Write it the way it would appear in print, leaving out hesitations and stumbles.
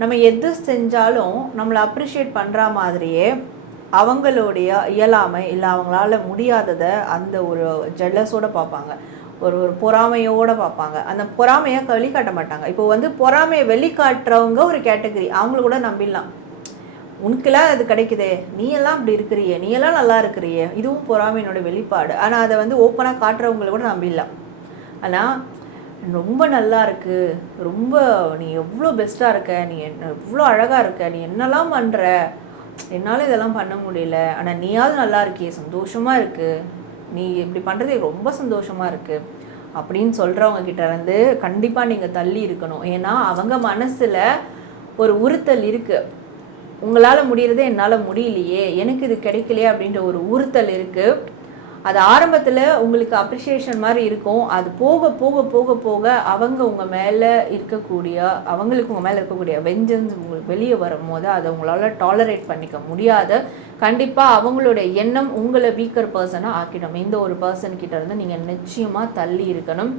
நம்ம எது செஞ்சாலும் நம்மளை அப்ரிஷியேட் பண்ணுற மாதிரியே அவங்களுடைய இயலாமை இல்லை அவங்களால முடியாததை அந்த ஒரு ஜெல்லஸோடு பார்ப்பாங்க, ஒரு ஒரு பொறாமையோடு பார்ப்பாங்க. அந்த பொறாமையை வெளிக்காட்ட மாட்டாங்க. இப்போ வந்து பொறாமையை வெளிக்காட்டுறவங்க ஒரு கேட்டகரி, அவங்கள கூட நம்பிடலாம். உனக்கெல்லாம் அது கிடைக்குதே, நீ எல்லாம் அப்படி இருக்கிறியே, நீ எல்லாம் நல்லா இருக்கிறியே, இதுவும் பொறாமையினோட வெளிப்பாடு. ஆனால் அதை வந்து ஓப்பனாக காட்டுறவங்கள கூட நம்பிடலாம். ஆனால் ரொம்ப நல்லா இருக்கு, ரொம்ப நீ எவ்வளோ பெஸ்ட்டாக இருக்க, நீ எவ்வளோ அழகாக இருக்க, நீ என்னெல்லாம் பண்ணுற, என்னால் இதெல்லாம் பண்ண முடியல, ஆனால் நீயாவது நல்லா இருக்கியே, சந்தோஷமாக இருக்குது, நீ இப்படி பண்ணுறது ரொம்ப சந்தோஷமாக இருக்குது அப்படின்னு சொல்கிறவங்க கிட்ட இருந்து கண்டிப்பாக நீங்கள் தள்ளி இருக்கணும். ஏன்னா அவங்க மனசில் ஒரு உறுத்தல் இருக்குது. உங்களால் முடியறதே என்னால் முடியலையே, எனக்கு இது கிடைக்கலையே அப்படின்ற ஒரு உறுத்தல் இருக்குது. அது ஆரம்பத்தில் உங்களுக்கு அப்ரிஷியேஷன் மாதிரி இருக்கும். அது போக போக போக போக அவங்க உங்கள் மேலே இருக்கக்கூடிய, அவங்களுக்கு உங்கள் மேலே இருக்கக்கூடிய வெஞ்சன்ஸ் உங்களுக்கு வெளியே வரும்போது அதை உங்களால் டாலரேட் பண்ணிக்க முடியாது. கண்டிப்பாக அவங்களுடைய எண்ணம் உங்களை வீக்கர் பர்சனாக ஆக்கிடும். இந்த ஒரு பர்சன்கிட்ட இருந்து நீங்கள் நிச்சயமாக தள்ளி இருக்கணும்.